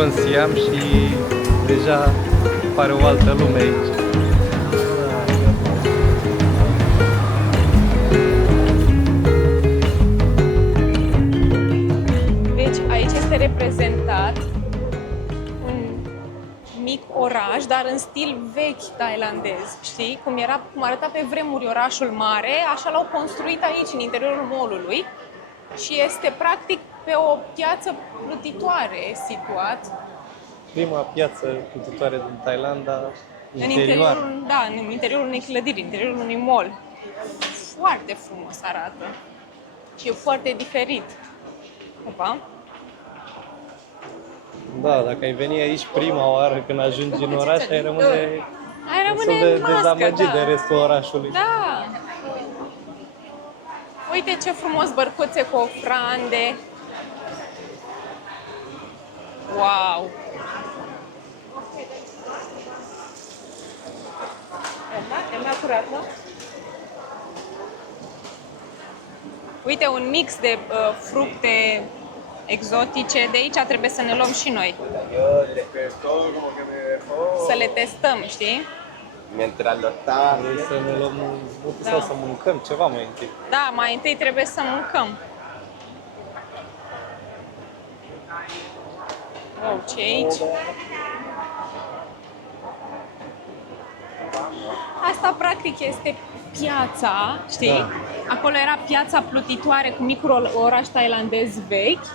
în Siam și deja pare o altă lume aici. Deci aici este reprezentat un mic oraș, dar în stil vechi tailandez, știi? Cum arăta pe vremuri orașul mare, așa l-au construit aici, în interiorul mall-ului. Și este practic pe o piață plutitoare situat. Prima piață plutitoare din Thailanda, În interiorul, da, în interiorul unei clădiri, în interiorul unui mall. Foarte frumos arată. Și e foarte diferit. Opa. Da, dacă ai veni aici prima oară când ajungi în oraș, ai rămâne destul în de mască, dezamăgit da. de restul orașului. Da. Uite ce frumos bărcuțe cu ofrande. Wow. E mai curat, nu? Uite, un mix de fructe exotice. De aici trebuie să ne luăm și noi. Să le testăm, știi? Mientras lo está. Trebuie să ne luăm, sau să mâncăm ceva mai întâi. Da, mai întâi trebuie să mâncăm. Wow, ce e aici? Asta practic este piața, știi? Da. Acolo era piața plutitoare cu micul oraș tailandez vechi.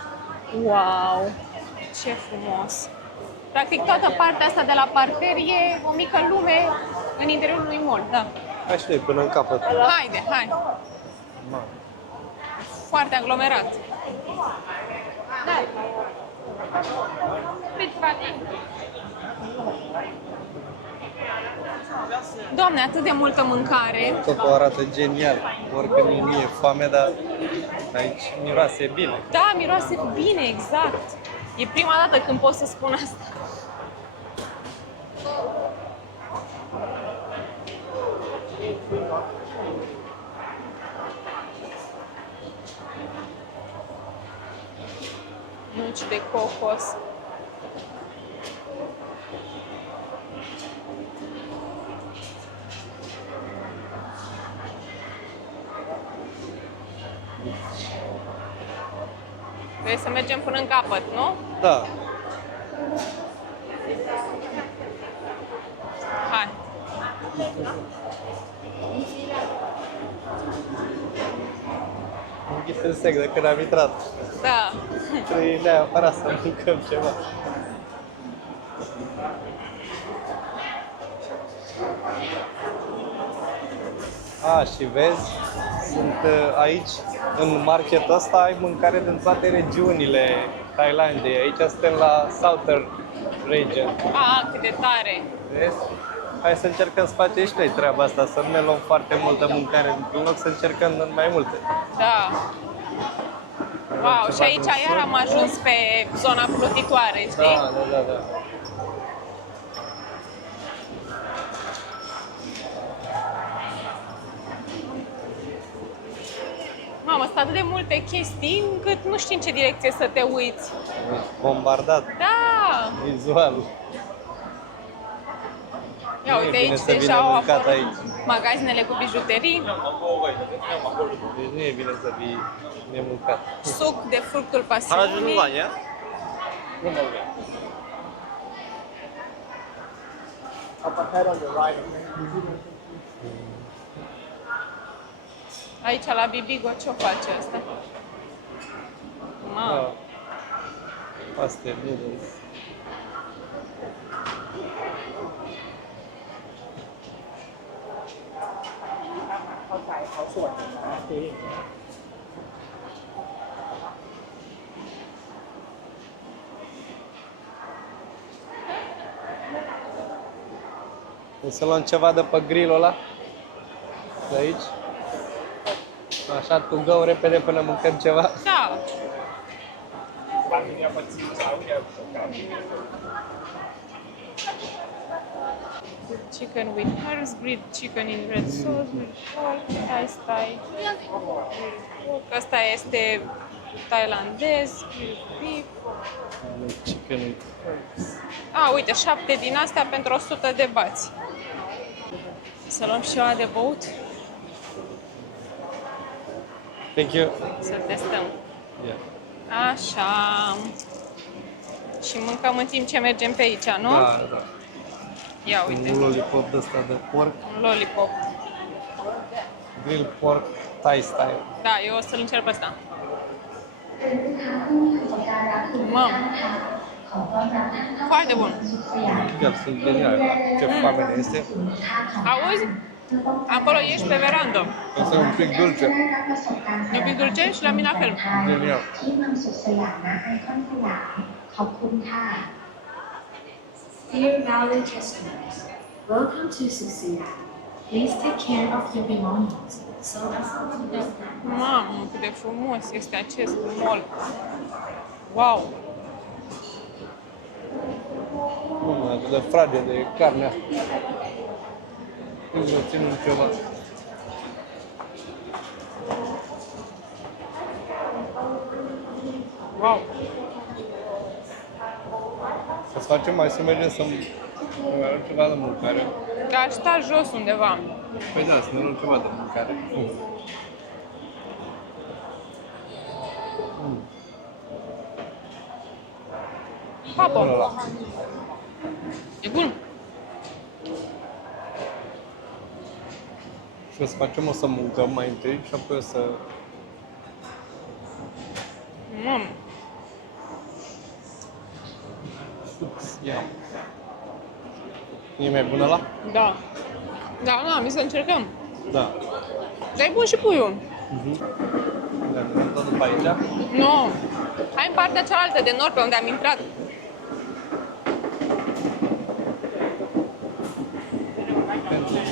Wow, ce frumos! Practic toată partea asta de la parter e o mică lume în interiorul unui mall, da. Hai și noi până în capăt. Haide, hai! Foarte aglomerat. Da. Doamne, atât de multă mâncare. Totul arată genial. Oricând nu e foame, dar aici miroase bine. Da, miroase bine, exact. E prima dată când pot să spun asta. Nuci de cocos. Trebuie să mergem până în capăt, nu? Da. Hai. Am închis în sec de când am intrat. Da. Trebuie neapărat să mâncăm ceva. A, și vezi, sunt aici, în marketul ăsta, ai mâncare din toate regiunile Thailandei. Aici suntem la Southern Region. A, cât de tare. Vezi? Hai să încercăm să facem și noi treaba asta, să nu ne luăm foarte multă mâncare, în loc să încercăm mai multe. Da. Wow, și aici iar am ajuns pe zona plutitoare, știi? Da. Mamă, sunt atât de multe chestii încât nu știi în ce direcție să te uiți. Bombardat Da! vizual. Ia Nu e uite bine aici să vină deja au mâncat apărut aici. magazinele cu bijuterii, Deci nu e bine să vii nemâncat. suc de fructul pasiunii. Aici la Bibigo ce o face asta? Mamă. Paste noodles. O să luăm ceva de pe grill ăla? De aici? Așa, to go repede până mâncăm ceva? Da. Chicken with herbs, grilled chicken in red sauce with pork, rice Thai. Asta este Tailandez, beef. Chicken with Uite, 7 din astea pentru 100 de bați. Să luăm și ceva de băut, Thank you. să testăm. Yeah. Așa. Și mâncăm în timp ce mergem pe aici, nu? Da, da. Ia uite, Un lollipop de ăsta de porc, un lollipop. grill pork, Thai style. Da, eu o să-l încerc pe ăsta. Mamă, foarte bun. Chiar sunt genial. Ce foame este. Auzi? Acolo ești pe verandă. Asta e un pic dulce. E un pic dulce și la mine la fel. Genial. ที่เมืองสุขสยามณไอคอนสยามขอบคุณค่ะ Dear Valley customers, welcome to Suxian. Please take care of your belongings so as not to lose them. Mamă, cât de frumos este acest mall. Wow! Atât de frage de carnea. Nu țin ceva. Wow! Să facem mai să mergem să mai luăm ceva de mâncare. Dar sta jos undeva. Păi da, să ne luăm ceva de mâncare. Papă! Ăla. E bun? Și o să facem, o să mâncăm mai întâi și apoi o să... Mamă! Ia. E mai bună la? Da. Da, am să încercăm. Da. Dar e bun și puiul. Da, ne tot după aici. Nu. Hai în partea cealaltă de nord, pe unde am intrat.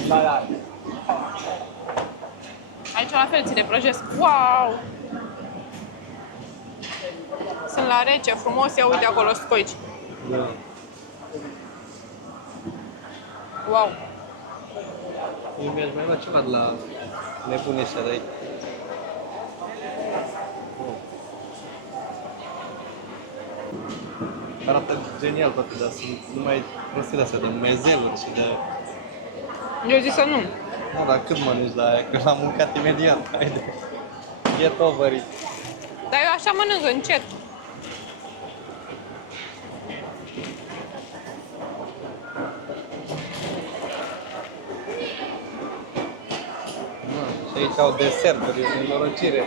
Da, da. Aici la fel ți le prăjesc. Wow! Sunt la rece, frumos, ia uite acolo scoici. Da. Wow! Eu mi-aș mai lua ceva de la nebunii ăștia de aici. Arată genial toate, dar sunt numai prostile astea de mezeluri și de... Eu zic să nu. Da, dar cât mănânci la aia? Că l-am mâncat imediat. Haide. Get over it. Dar eu așa mănânc încet. Și aici au deserturi, e din norocire.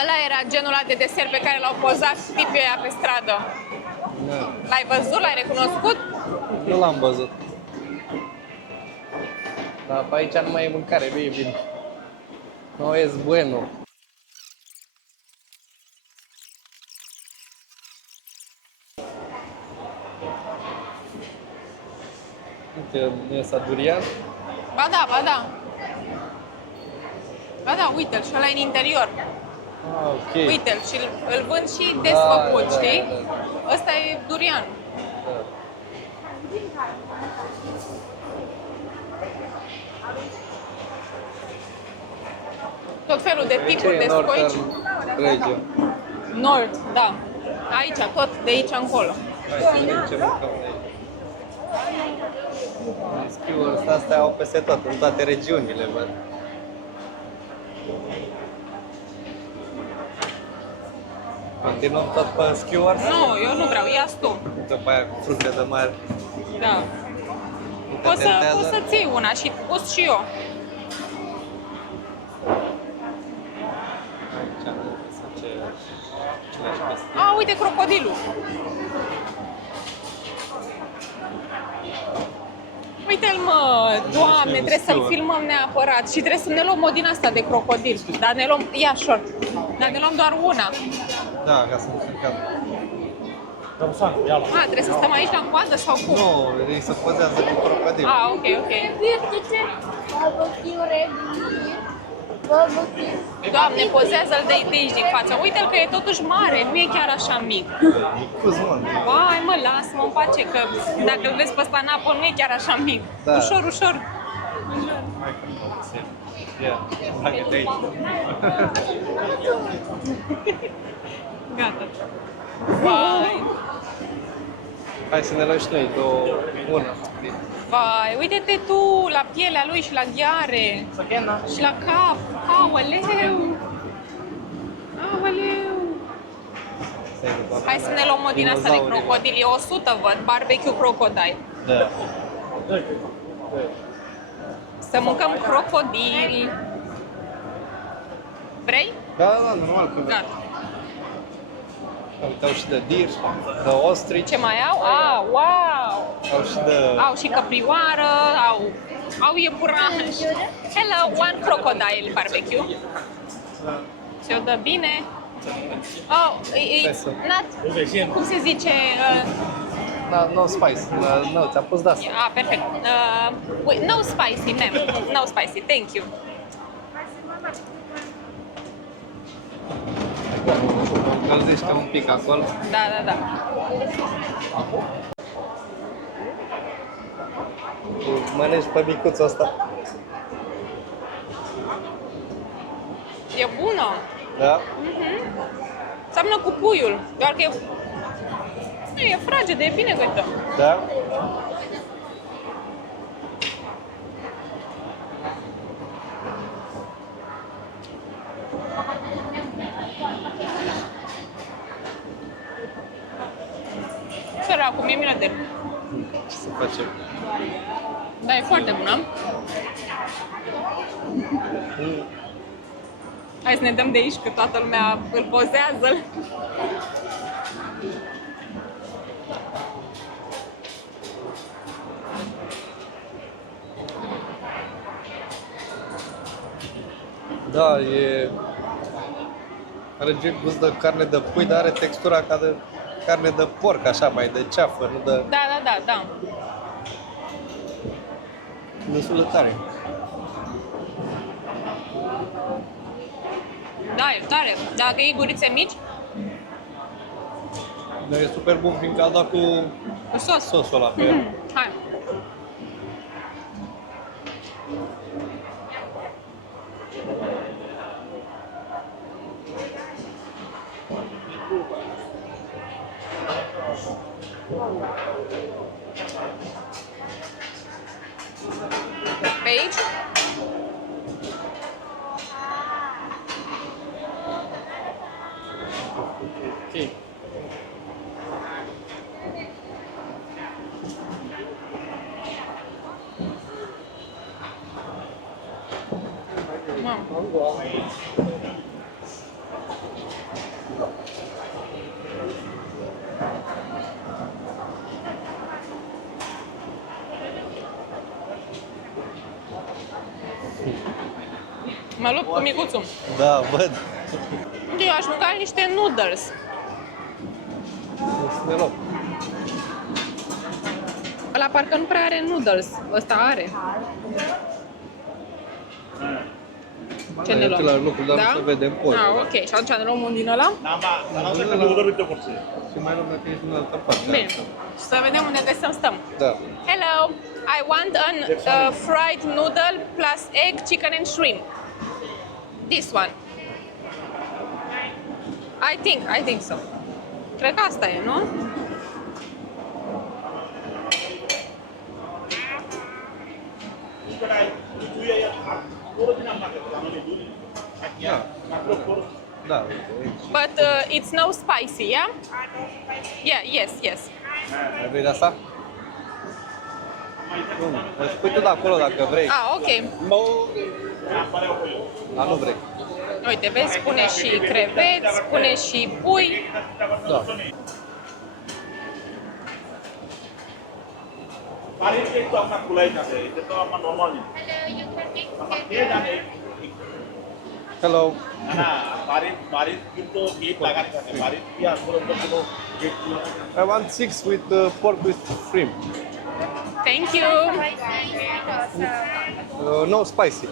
Ăla era genul ăla de desert pe care l-au pozat tipii ăia pe stradă. Da. L-ai văzut? L-ai recunoscut? Nu l-am văzut. Dar pe aici nu mai e mâncare, nu e bine. No es bueno. Uite, nu e durian? Ba da, ba da. Ba da, uite-l și ăla e în interior. Ah, ok. Uite-l și îl vând și desfăcut, Da, da, știi? da, da. Ăsta e durian. Da. Tot felul de tipuri de Ce e scoici. Northern Region? Nord, da. Aici, tot de aici încolo. Hai să vedem ce mâncăm aici. Skewers astea au peste tot, în toate regiunile, văd. Continuăm tot pe skewers? Nu, eu nu vreau, ia tu. Uite pe aia cu fructe de mare. Da. Nu te Poți tentează? să-ți iei una și pus și eu. Aici nu sunt aceleași chestii. A, uite crocodilul. Uite-l, mă, Doamne, trebuie să-l filmăm neapărat și trebuie să ne luăm o din asta de crocodil. Dar ne luăm, ia short, dar ne luăm doar una. Da, ca să încercăm. A, trebuie să stăm aici la coadă sau cum? Nu, ei se pozează cu crocodil. A, ok, ok. Barbecue ready. Barbecue. Doamne, pozează-l de aici din față. Uite-l că e totuși mare, nu e chiar așa mic. Micuț, mă. Vai, mă, lasă-mă în pace, că dacă îl vezi pe ăsta în apă, nu e chiar așa mic. Da. Ușor, ușor. Ia, bagă-te aici. Gata. Vai! Hai să ne luăm și noi una. Vai, uite-te tu la pielea lui și la ghiare. Și la cap. Aoleu! Aoleu! Hai să ne luăm o din asta de crocodil. E 100, văd. Barbecue crocodile. Da. Să mâncăm crocodil. Vrei? Da, normal că Gata. Uite, au și de deer, de ostrich, Ce mai au? Wow! au și de... Au și căprioară, au iepuraș. Hello, one crocodile barbecue. Se o dă bine. Oh, it's not, cum se zice? No spice, no, ți-am pus de asta. Perfect. Wait, no spicy, ma'am. No spicy, thank you. Încălzește un pic acolo. Da. Mănânci pe micuțul ăsta. E bună. Da? Seamănă cu puiul, doar că e fragedă, e bine gătită. Da? Săracul, mie mi-e de. Ce să facem? Da, e foarte bună. Hai să ne dăm de aici, că toată lumea îl pozează. Da, are gust de carne de pui, dar are textura ca de carne de porc, așa, mai de ceafă, nu de... Da. Destul de tare. Da, e tare. Dacă iei gurițe mici, Dar e super bun fiindcă a dat cu cu sos. sosul ăla pe el. Hai. Pe aici? Ok. Mamă. Mă lupt cu micuțul. Da, văd. Eu aș mânca niște noodles. Să ne luăm. Ăla parcă nu prea are noodles. Ăsta are. Ce ne luăm? La lucru, dar Da? nu se vede în pod. Ok. Și atunci ne luăm un din ăla? Și mai luăm dacă ești în altă parte. Bine. Să vedem unde găsim stăm. Da. Hello, I want an fried noodle plus egg, chicken and shrimp. This one. I think so. Cred că asta e, nu? Da. Da. But it's no spicy, yeah? Yeah, yes. Mai vrei de asta? Bun. Îți pui tu de acolo dacă vrei. Ok. Dar nu vrei. Uite, vezi, spune și creveți, spune și pui. Da. Hello. I want 6 with pork with shrimp. Thank you. No spicy.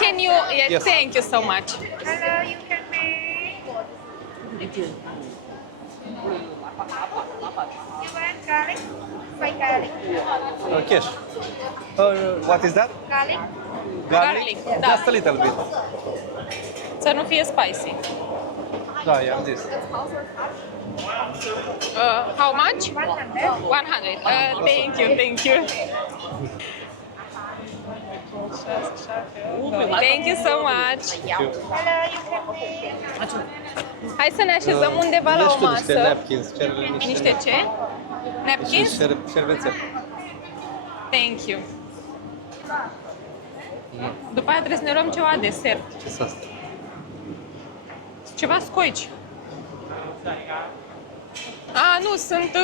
Can you? Yes. Thank you so much. Hello, you can make. Cash. What is that? Garlic. Da. Just a little bit. Să nu fie spicy. Da, i-am zis. How much? 100. Thank you. Thank you so much. Hai să ne așezăm undeva la o niște masă. napkins, cere Niște ce? Napkins? Șervețel. Thank you. După aia trebuie să ne luăm ceva desert. Ce-s asta? Ceva scoici. Nu, sunt...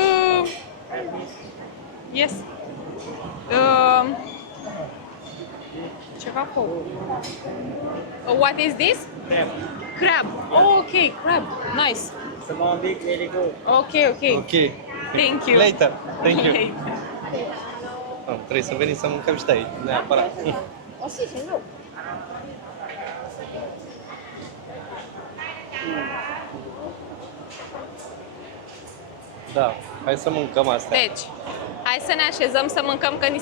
Yes. Ceva cu... What is this? Crab. Oh, ok, crab. Nice. Small, big, very good. Ok. Ok. Thank you. Later. Thank you. Trebuie să venim să mâncăm și de aici, neapărat. Da, hai să mâncăm astea. Deci, hai să ne așezăm să mâncăm că ni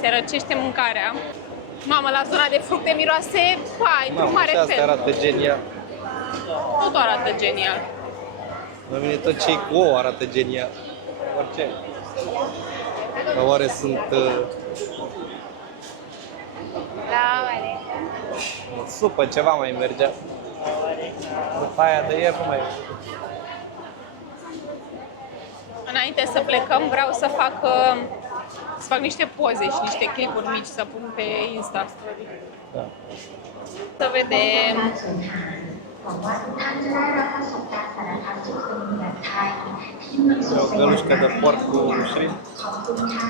se răcește mâncarea. Mamă, la zona de fructe miroase, pai, Mamă, mare și asta fel. arată genial. Tot arată genial. La mine tot ce-i cu ouă arată genial. Orice. Dar oare sunt... O supă, ceva mai mergea. După aia de ieri nu mai... Înainte să plecăm, vreau să fac niște poze și niște clipuri mici să pun pe Insta. Da. Să vedem. หวังว่าทุกท่านจะได้รับประสบการณ์สารคดีคนแบบไทยที่มีสุ O ขสยาม gălușcă de porc cu șrin. ขอบคุณค่ะ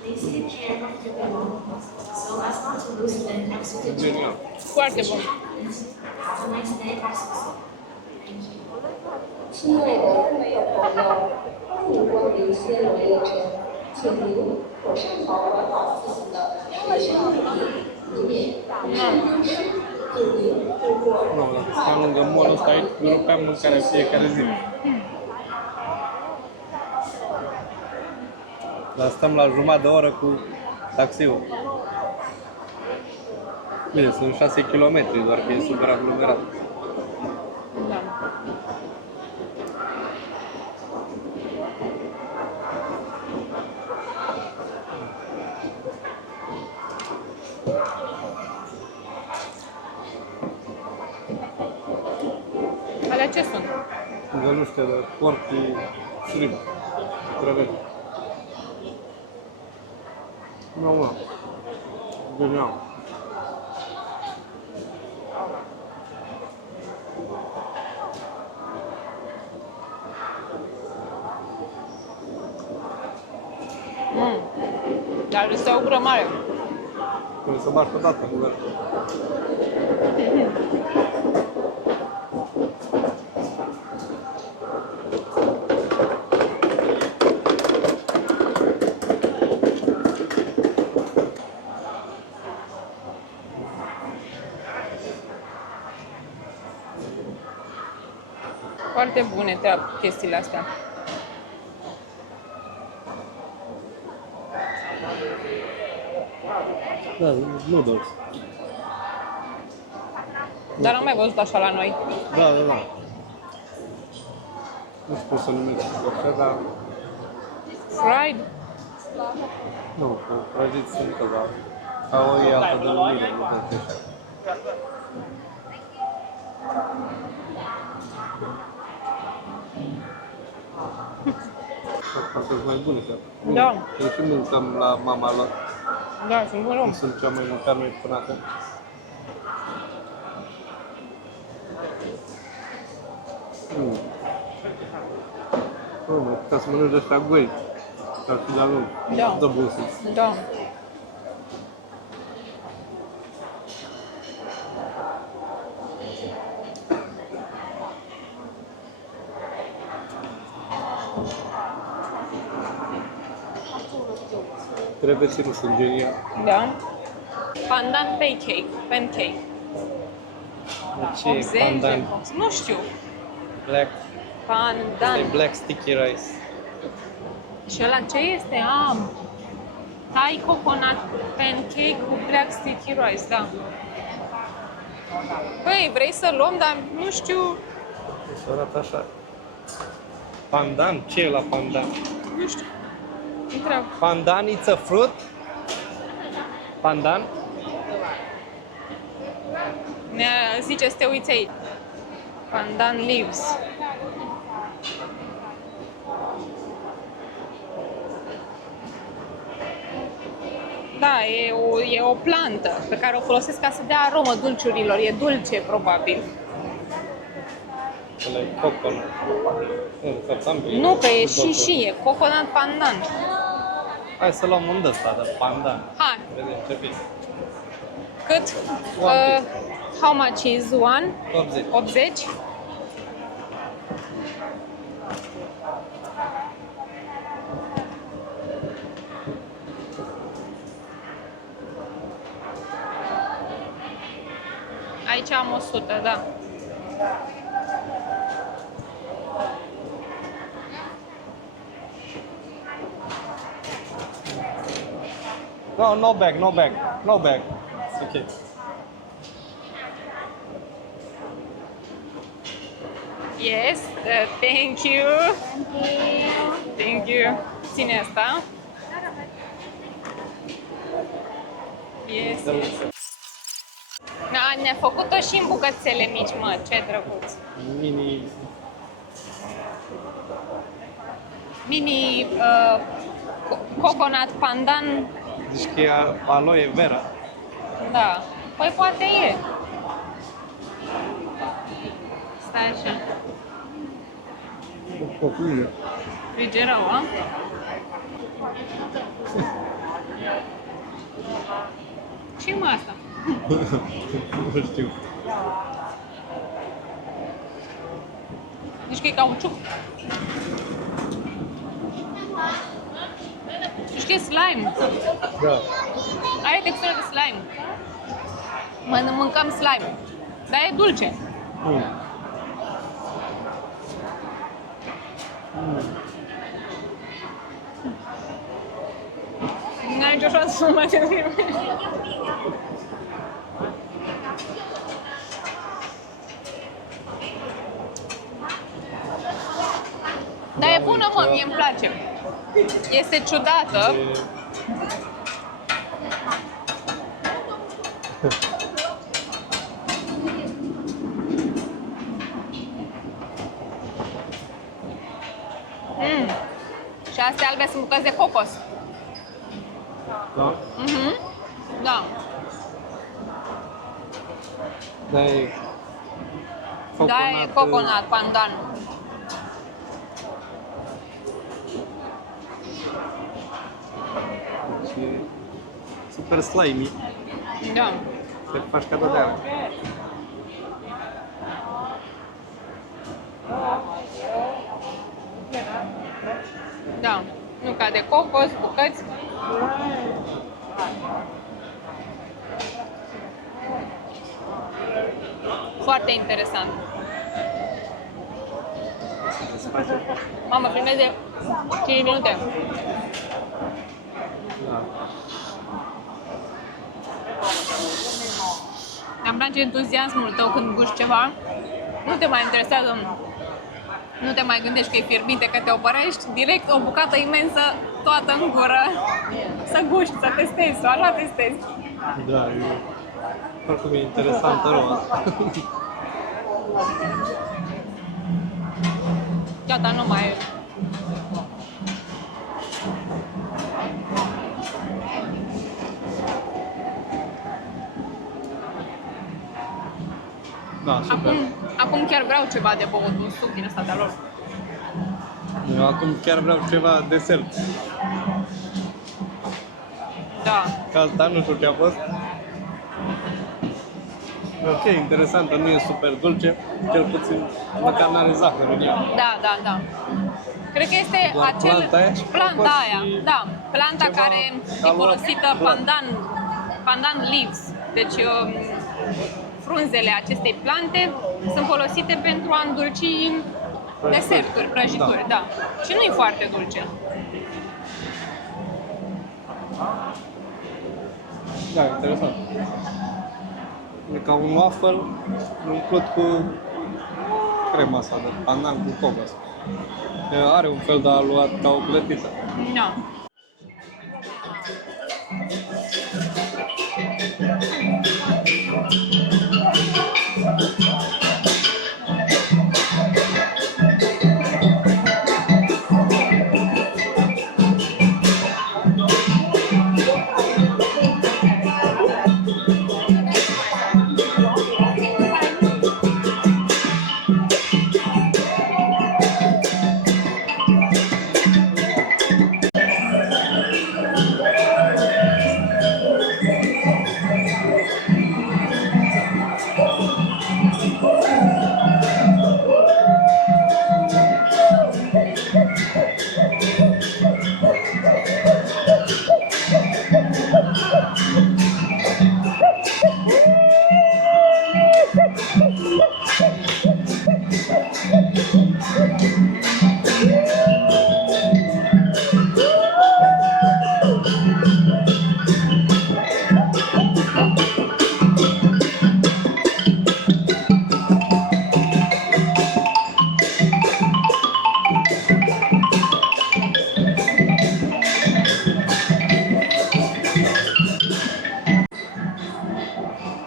Please take care of your belongings so as not to lose them accidentally. Genial. Foarte bun. Have a nice day, Aspen. Thank you. 亲爱的朋友，欢迎光临暹罗乐城，请您妥善保管好自己的随身物品，以免遗失丢失，祝您度过 Nu, dacă stăm lângă mall-ul ăsta aici, rupeam mâncarea fiecare zi. Dar stăm la jumătate de oră cu taxiul. Bine, sunt 6 km, doar că e super aglomerat. Da. Alea ce sunt? Găluște de porc cu șrin. Creveți. Nu, mă. Genial. Dar este o gură mare. Trebuie să bagi pe dată în gură. Foarte bune chestiile astea. Da, noodles. Dar n-am mai văzut așa la noi. Da. Nu știu cum să numesc așa, dar... Fried? Nu, că prăjiți sunt ceva. Ca o e altă denumire, nu pentru așa. Parcă sunt mai bune, că... Da. Că și mâncăm la mama lor. Da, sunt bune. Nu sunt cea mai mâncat noi până acum. Mă, putea să mănânci ăștia goi. Ar fi de-a lung. Da. Dă bun simț. Da. Creveții nu sunt genial. Da. Pandan pancake. Ce e 80 pandan? de box. Nu știu. Black. Pandan. E black sticky rice. Și ăla ce este? Thai coconut pancake cu black sticky rice, da. Băi, vrei să luăm, dar nu știu, Deci arată așa. Pandan? Ce e la pandan? nu știu. Întreabă. Pandan, it's a fruit? Pandan? Ne zice să te uiți aici. Pandan leaves. Da, e o plantă pe care o folosesc ca să dea aromă dulciurilor. E dulce, probabil. Ăla e coconut. Nu, de fapt, ambele. Nu, că e Totul. și, e coconut pandan. Hai să luăm un ăsta de pandan. Hai, Vedem ce fie. cât? One How much is one? 80. 80? Aici am 100, da. No, no bag, no bag, no bag. It's okay. Yes, thank you. Thank you. Ține asta. Yes, yes. Da, ne-a făcut-o și în bucățele mici, mă, ce drăguț. Mini. Mini coconut pandan, Zici că e aloe vera. da. Păi poate e. Stai așa. Copilă. Frige rău, a? Ce mă asta? Nu știu. Zici că e cauciuc. Zici că e slime. Da. Are textură de slime. Mâncăm slime. Dar e dulce. Mm. N-ai nicio șansă să nu mai te Dar e bună, mă, mie îmi place. Este ciudată. Și astea albe sunt bucăți de cocos. Da? Da. Da, e Da, e coconut, pandan. Și super slimy. Da. Te faci ca dădeală. Da. Nu ca de cocos, bucăți. Foarte interesant. Mamă, filmez de 5 minute. Da. Îmi place entuziasmul tău când guști ceva. Nu te mai interesează, nu te mai gândești că e fierbinte, că te opărești. Direct o bucată imensă, toată în gură. Să guști, să testezi, să așa testezi. Da, e oricum e interesantă rău asta. Gata, nu mai e. Da, super. Acum chiar vreau ceva de băut, un suc din ăsta de-a lor. Eu acum chiar vreau ceva desert. Da. Ca asta nu știu ce a fost. Ok, interesantă, nu e super dulce, cel puțin măcar n-are zahăr în ea. Da, da, da. Cred că este Doar acel... planta aia și planta cocos aia, și da. Planta ceva care e calor. folosită Da. pandan leaves. Deci frunzele acestei plante sunt folosite pentru a îndulci deserturi, prăjituri, da. Și nu e foarte dulce. Da, interesant. E ca un waffle umplut cu crema asta de pandan cu cocos. Are un fel de aluat ca o clătită. Da.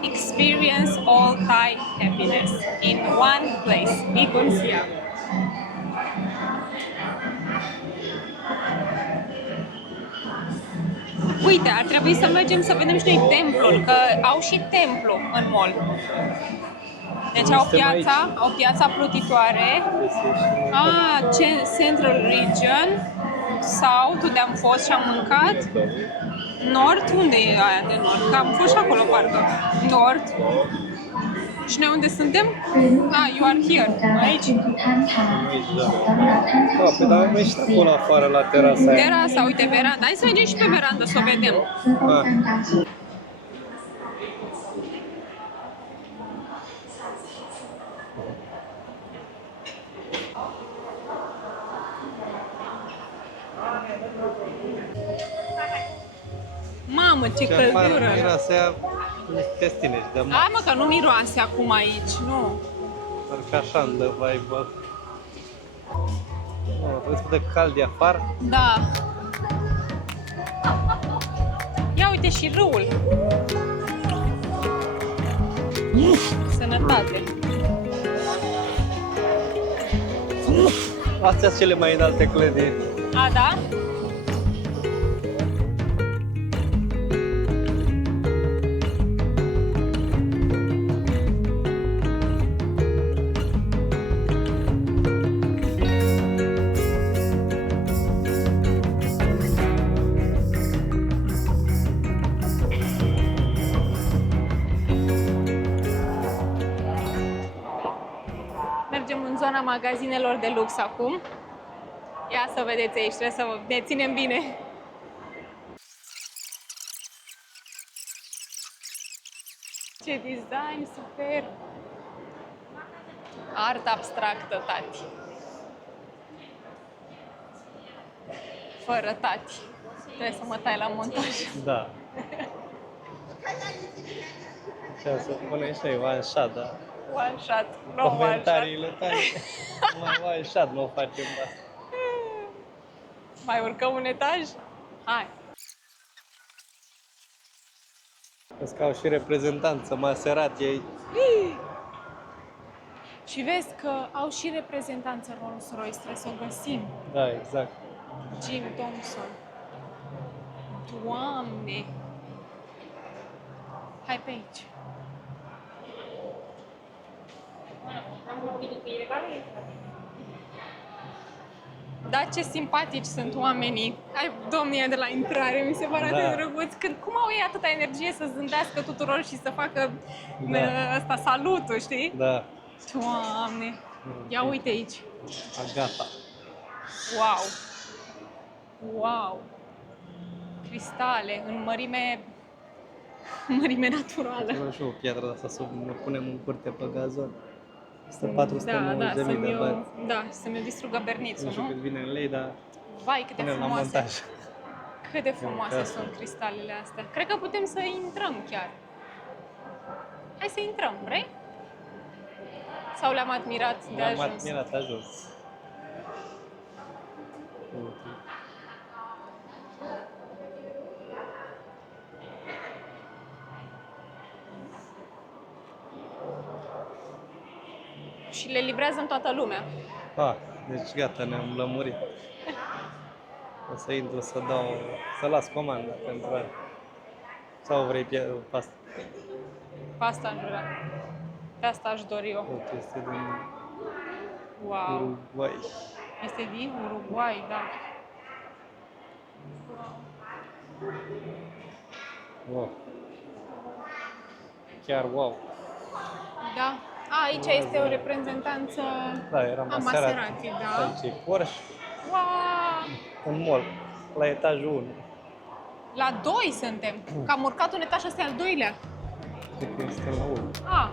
Experience all Thai happiness in one place, Bicun Siam. Uite, ar trebui să mergem să vedem și noi templul, că au și templu în mall. Deci au piața plutitoare, Central Region, South, unde am fost și am mâncat. Nord, unde e aia de nord? Că am fost și acolo, parcă. Nord. Și noi unde suntem? You are here, aici. Aici, da. Pe dar am ieșit acolo afară la terasa aia. Terasa, uite, veranda. Hai să mergem și pe verandă să o vedem. Mamă, ce căldură! Miroasea testine de Hai mă, că nu miroase acum aici, nu. parcă așa îmi dă vibe. Vezi de cald de afară? Da. Ia uite și râul. Sănătate. Astea sunt cele mai înalte clădiri. A, da? Mergem în zona magazinelor de lux acum. Ia să vedeți aici, trebuie să ne ținem bine. Ce design super! Artă abstractă, tati. Fără tati. Trebuie să mă tai la montaj. Da. Ce să pune și noi one shot, da? One shot, no one shot. Comentariile tale. Mai one shot nu o facem asta. Mai urcăm un etaj? Hai! Vezi că au și reprezentanță, Maserati aici. Și vezi că au și reprezentanță Rolls-Royce, trebuie să o găsim. Da, exact. Jim Thompson. Doamne! Hai pe aici. Da, ce simpatici sunt oamenii. Ai domnia de la intrare, mi se pare atât de drăguț. Cum au ei atâta energie să zâmbească tuturor și să facă ăsta, salutul, știi? Da. Doamne! Ia uite aici. Gata. Wow! Wow! Cristale în mărime mărime naturală. Vreau și o piatră de asta să ne punem în curte pe gazon. Este Da, 490.000 să-mi de eu, bani. da, să-mi eu distrugă bernițul, Nu știu nu? cât vine în lei, dar Vai, cât de punem la frumoase. montaj. Cât de frumoase Uite asta. sunt cristalele astea. Cred că putem să intrăm chiar. Hai să intrăm, vrei? Sau le-am admirat de Le-am ajuns? admirat ajuns. Uite. Și le livrează în toată lumea. Deci gata, ne-am lămurit. O să intru să las comanda pentru aia. Sau vrei pasta? Pasta aș vrea. Pe asta aș dori eu. Uite, este din Wow. Uruguay. Este din Uruguay, da. Wow. Chiar wow. Da. Aici este o reprezentanță Da, era a Maserati, da. Aici e Porsche, Wow. în mall, la etajul 1. La 2 suntem. Că am urcat un etaj, ăsta e al doilea. Cred că este la 1. Ah.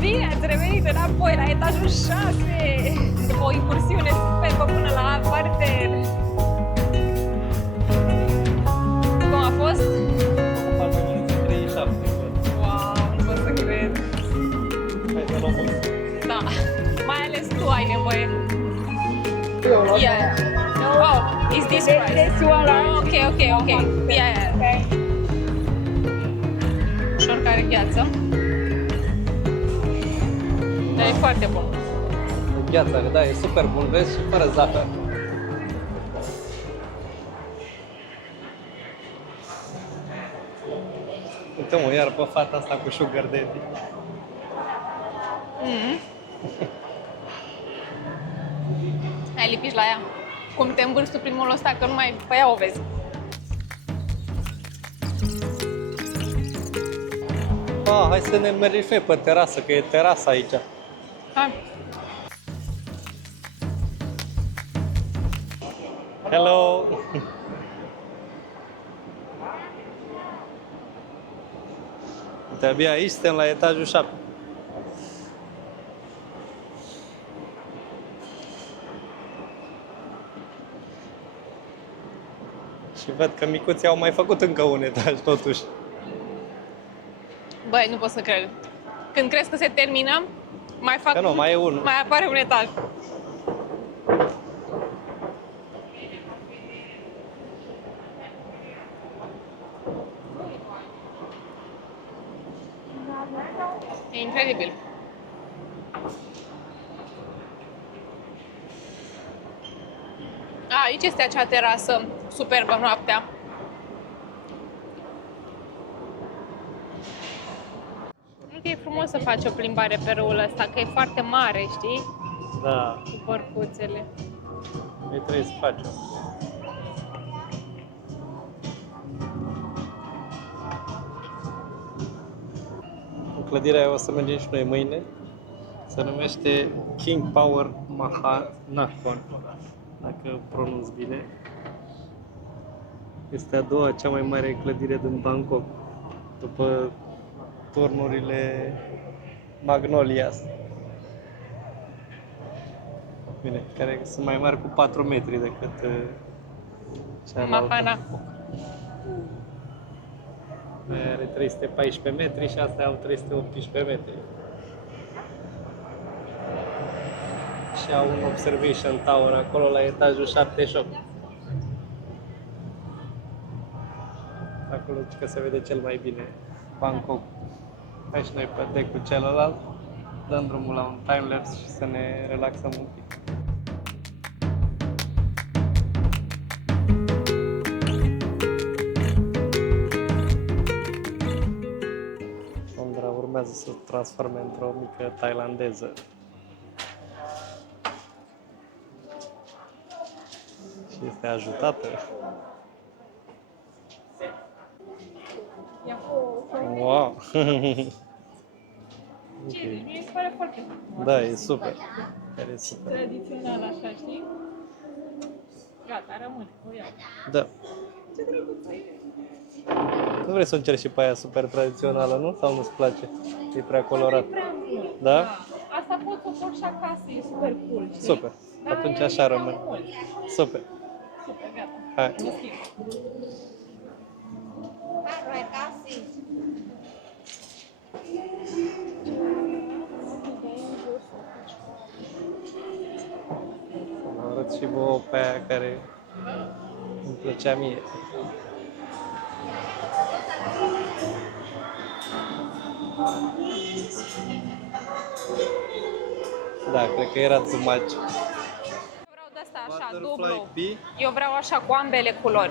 Bine, ați revenit înapoi la etajul 6 după o incursiune superbă până la parter. Cum a fost? Apartamentul de 37. Wow, nu pot să cred. Hai să luăm un. Da, mai ales tu ai nevoie. Yeah. Oh, is this price? This one, right? Ok. Yeah. Okay. Șorcare gheață. Dar e foarte bun. Gheața, da, e super bun, vezi, și fără zahăr. Uite mă, iar pe fata asta cu sugar daddy. Hai, lipici la ea. Cum te învârți tu primul ăsta, că nu mai pe ea o vezi. Hai să ne mergem pe terasă, că e terasa aici. Hai. Hello! De-abia aici suntem la etajul 7. Și văd că micuții au mai făcut încă un etaj, totuși. Băi, nu pot să cred. Când crezi că se termină, mai fac... Că nu, mai e unul. Mai apare un etaj. E incredibil. Aici este acea terasă superbă noaptea. E frumos să faci o plimbare pe râul ăsta, că e foarte mare, știi? Da, Cu bărcuțele. noi trebuie să facem. În clădirea aia o să mergem și noi mâine. Se numește King Power Mahanakhon, dacă pronunț bine. Este a doua cea mai mare clădire din Bangkok, după turnurile Magnolias. Bine, care sunt mai mari cu 4 metri decât cealaltă. Mahanakhon. Aia are 314 metri și astea au 318 metri. Și au un observation tower acolo la etajul 78. Acolo zic că se vede cel mai bine Bangkok. Hai și noi pe deck-ul celălalt, dăm drumul la un timelapse și să ne relaxăm un pic. urmează să se transforme într-o mică tailandeză. Și este ajutată. Wow! Ce, deci mie mi se pare foarte frumos. Da, e super. Chiar e super. Tradițional așa, știi? Gata, rămâne, o iau. Da. Ce drăguță e! Nu vrei să o încerci și pe aia super tradițională, nu? Sau nu-ți place? E prea colorat. E prea mult. Da? Asta pot să o port și acasă, e super cool, știi? Super. Dar Atunci e așa cam rămâne. mult. Super. Super, gata. Hai. Mă schimb. Vă arăt și vouă pe aia care îmi plăcea mie. Da, cred că era too much. Vreau de asta așa, Butterfly dublu. bee? Eu vreau așa cu ambele culori.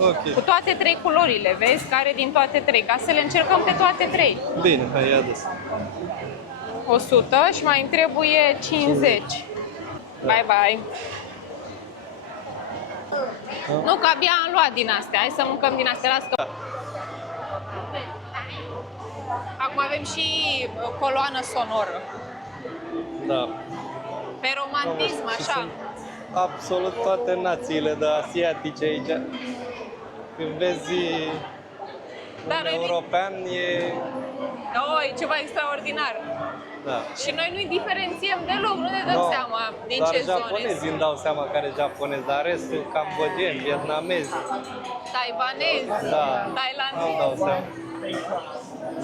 Ok. Cu toate trei culorile, vezi? Care din toate trei, ca să le încercăm pe toate trei. Bine, hai, ia dus. 100 și mai îmi trebuie 50. Bye bye. Nu, că abia am luat din astea. Hai să mâncăm din astea. Las că... Acum avem și coloană sonoră. Da. Pe romantism, Și așa. sunt absolut toate națiile de asiatice aici. Când vezi Dar un noi nu- european e... Oh, e ceva extraordinar. Da. Și noi nu-i diferențiem deloc, nu ne dăm No, seama din doar ce zone japonezii sunt. îmi dau seama care e japonez, dar restul cambodgeni, vietnamezi, Taiwanezi, da, nu tailandezi, dau seama.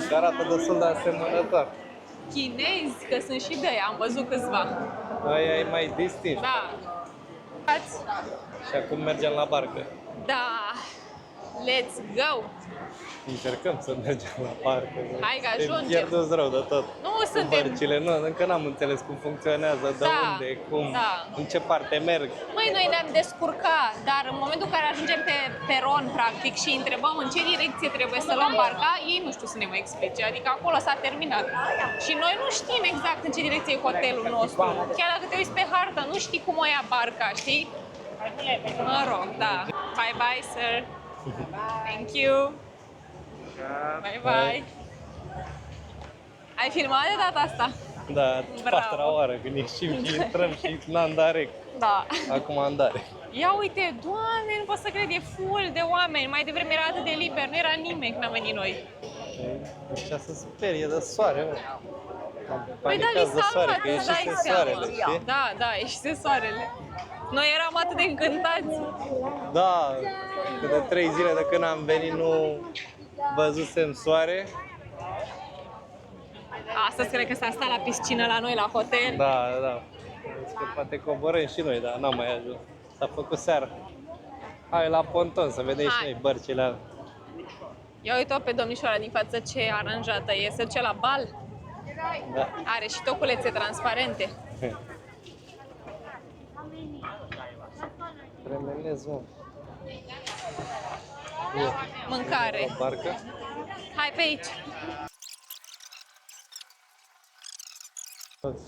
Și arată destul de asemănător. chinezi, că sunt și de aia, am văzut câțiva. Aia e mai distinct. Da. Și acum mergem la barcă. Da. Let's go! Încercăm să mergem la barcă. Hai că Suntem ajungem. pierduți rău de tot. Nu Cu suntem... bărcile, nu, încă n-am înțeles cum funcționează, de Da, unde, cum, da. în ce parte merg. Măi, noi ne-am descurcat, dar în momentul în care ajungem pe peron, practic, și întrebăm în ce direcție trebuie să luăm barca, ei nu știu să ne mai explice, adică acolo s-a terminat. Și noi nu știm exact în ce direcție e hotelul nostru. Chiar dacă te uiți pe hartă, nu știi cum o ia barca, știi? Mă rog, da. Bye bye, sir. Thank you. Bye bye. Ai filmat de data asta? Da, Bravo. patra oară, când ieșim și intrăm și în andare. Da. Acum andare. Ia uite, Doamne, nu pot să cred, e full de oameni. Mai devreme era atât de liber, nu era nimeni când am venit noi. Deci să sperie de soare, mă. Păi da, li Panicați de s-a soare, luat, că îți dai ieșise seama. soarele, știi? Da, da, ieșise soarele. Noi eram atât de încântați. Da, că de 3 zile de când am venit nu văzusem soare. Astăzi cred că s-a stat la piscină la noi, la hotel. Da, da. Zic că poate coborâm și noi, dar n-am mai ajuns. S-a făcut seara. Hai la ponton să vedem și Hai. noi bărcile alea. Ia uite-o pe domnișoara din față ce aranjată e, se duce la bal. Da. Are și toculețe transparente. Tremelez, mă. Mâncare. La barcă. Hai pe aici.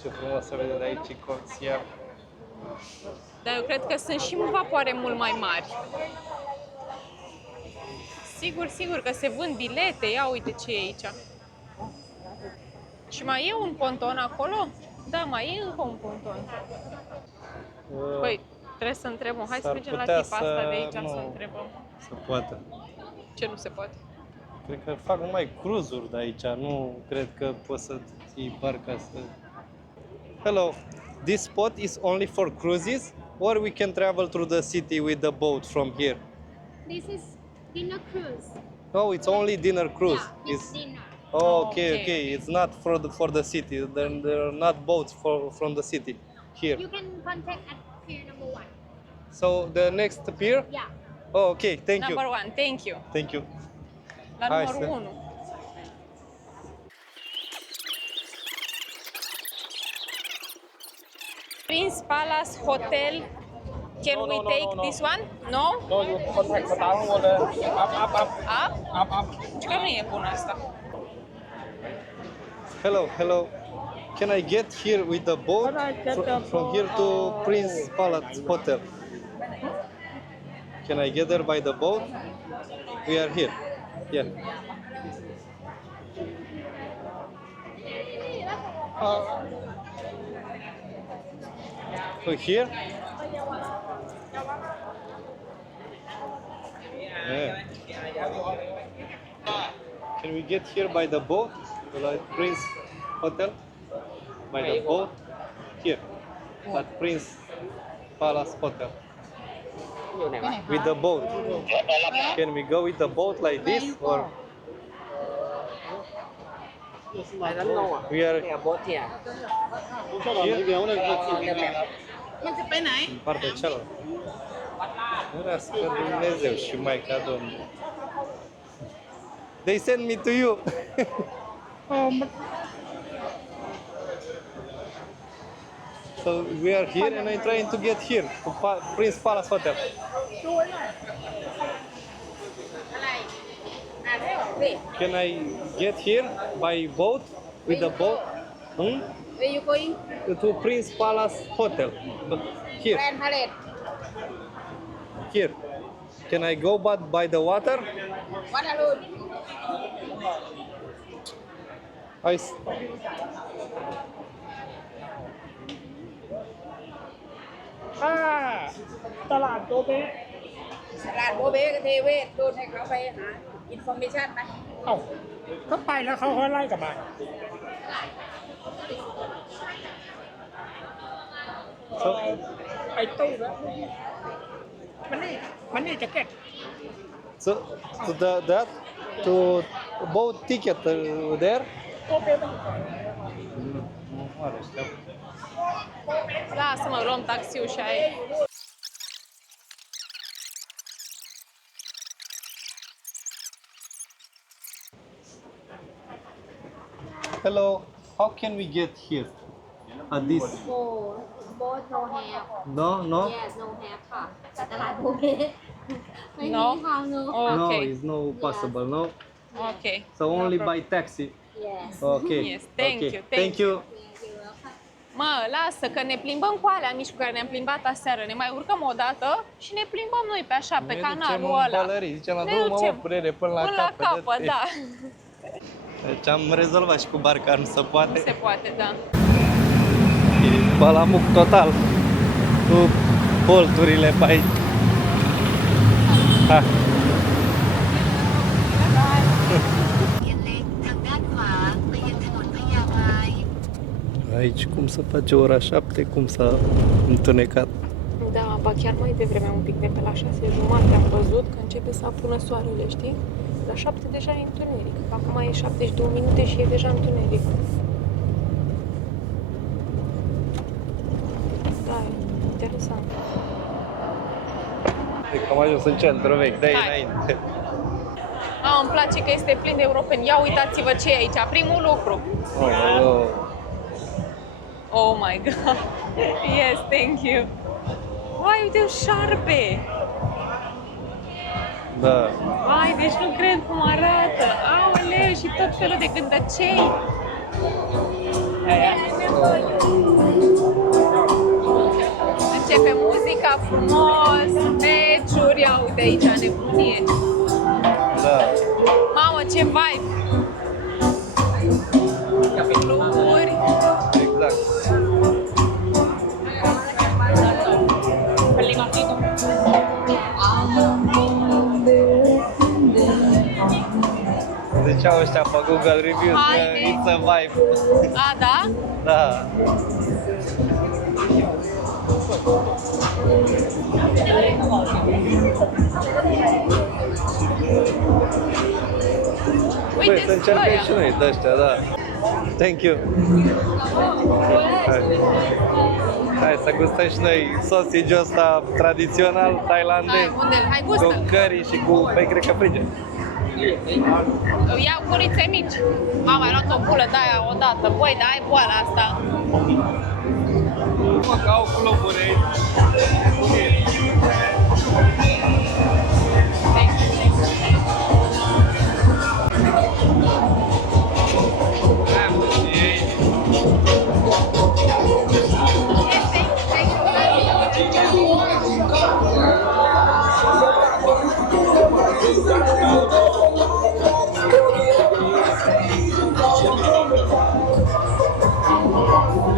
Ce frumos să vede de aici Coția. Dar eu cred că sunt și vapoare mult mai mari. Sigur, sigur că se vând bilete. Ia uite ce e aici. Și mai e un ponton acolo? Da, mai e încă un ponton. Păi, trebuie să întrebăm. Hai să S-ar mergem la putea tipa asta de aici să- să nu. întrebăm. să poată. Ce nu se poate? Cred că fac numai cruzuri de aici, nu cred că poți să iei barca să... Hello, this spot is only for cruises or we can travel through the city with the boat from here? This is dinner cruise. No, it's only dinner cruise. Yeah, it's dinner. Oh, okay, Okay. okay. It's not for the city. There are not boats from the city here. You can contact at pier number 1. So the next pier? Yeah. Oh, okay. Thank Number you. 1, thank you. Thank you. La Hai numărul să- 1. Prince Palace Hotel. Can we take this one? No? No, you contact สตาร์ทข้างบนเลย up up up Up? up up Și că nu e bun asta. Hello, hello. Can I get here with the boat from here to Prince Palace Hotel? Can I get there by the boat? We are here. Yeah. So here? Yeah. Can we get here by the boat? To the Prince Hotel? By the boat? Here. At Prince Palace Hotel. With the boat. Can we go with the boat like this or I don't know. we are Yeah, both here. Man se pe n-ai? în partea cealaltă? Răscă Dumnezeu și Maica Domnului. They send me to you. So we are here and I'm trying to get here to Prince Palace Hotel. Can I get here by boat? With the boat? Where you going? To Prince Palace Hotel. But here. Grand Parade. Here. Can I go but by the water? What alone?ตลาดโตเป๊ะ ตลาดโบเบ้กับเทเวศโดนให้เขาไปหาอินโฟมิชันไหม เอ้าเขาไปแล้วเขาไล่กลับมา So, ไปตู้แล้วมันนี่จะเก็ต so that to boat ticket there? โตเป๊ะมันอยู่ก่อน Nu are ăștia. Lasă-mă, luăm taxiul și ai. Hello, how can we get here? At this? both no have No, no? yes no have ค่ะแต่ตลาดโบเบ้ ไม่มี No? ทางเนอะ No, Okay. it's no possible, no? Okay. So only by taxi. yes Okay. Yes, thank okay. you, thank Thank you. Mă, lasă că ne plimbăm cu alea mici cu care ne-am plimbat aseară. Ne mai urcăm o dată și ne plimbăm noi pe așa, pe canalul ăla. Zicem la Ne două, mă, ducem oprire până la Până la capăt. capăt, da. Deci am rezolvat și cu barca, nu se poate. Se poate, da. E balamuc total. Cu bolturile pe aici. Ha. Aici cum se face ora 7, cum s-a întunecat. Da, ba chiar mai devreme, un pic de pe la 6:30 am văzut că începe să apună soarele, știi? La 7 deja e întuneric. Acum e 72 minute și e deja întuneric. Da, e interesant. Cred că am ajuns în centru vechi, de-aia Hai. înainte. Îmi place că este plin de europeni. Ia uitați-vă ce e aici. Primul lucru. Oh. Oh my god. Yes, thank you. Vai, uite un șarpe. Da. Vai, deci nu cred cum arată. Aoleu, și tot felul de gândăcei. Începe muzica frumos, meciuri, ia uite aici, nebunie. Da. Mamă, ce vibe! Cluburi. Exact. Ziceau ăștia pe Google Reviews că Haide. it's a vibe. A, da? Da. Păi, să încercăm și noi de ăștia, da. Thank you. Hai să gustăm și noi sausage-ul ăsta tradițional thailandez. Hai, unde? Hai, Cu gustă. curry și cu, păi cred că frige. Îmi iau curițe mici. Am mai luat o bulă de aia odată. Băi, dar ai boala asta. Mă, că au cluburi aici.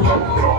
Thank